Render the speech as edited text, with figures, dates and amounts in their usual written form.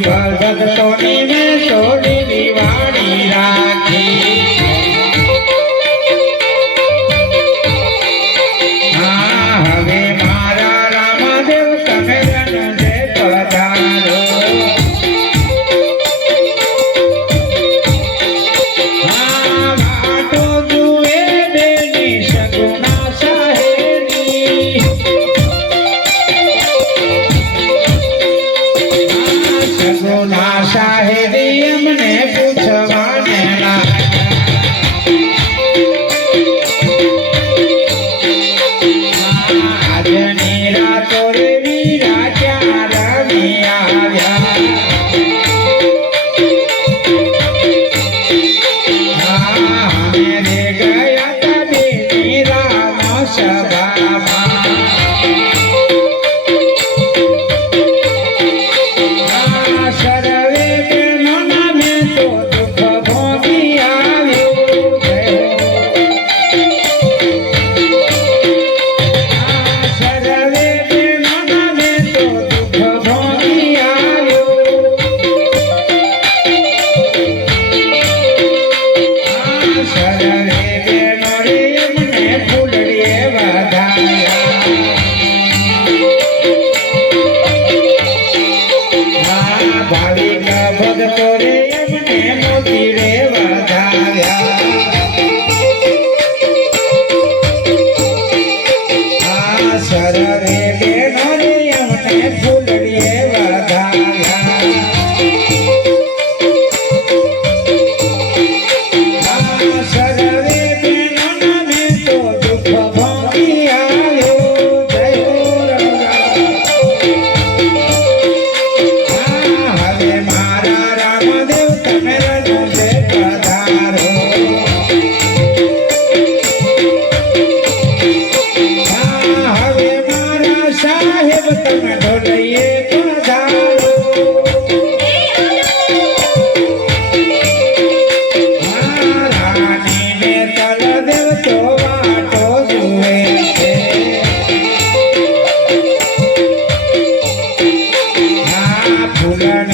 ભગતોની મેં સોડી દિવાળી રાખી હવે મારા રામદેવ તમે જય પધારો વાટો જુએ બેની સગુણા સાહેબની સગુણા સાહેબી એમને પૂછવાને આજની રાતો રે વીરા ક્યાં રમી આવ્યા મેરે ગયા તા બેની રામ સભામાં સર્વે બહેનોના મેં તો દુઃખ ભોગી આવ્યું સર્વે બહેનોના મેં તો દુઃખ ભોગી આવ્યું સર્વે બહેનો રે એમને ફૂલડીએ વધાર્યા ભાવિક ભક્તો રે એમને મોતી રે વધાર્યા સર્વે બહેનો રે એમને ફૂલડીએ વધાર્યા સર્વે બહેનોના મેં તો દુઃખ ભોગી આવ્યું જય હો હવે મારા રામદેવ તમે રજે પધારો હવે મારા સાહેબ તમે ઢોલઈએ પધારો રાણીને તલદેવ તો વાટો જુએ છે ફૂલડા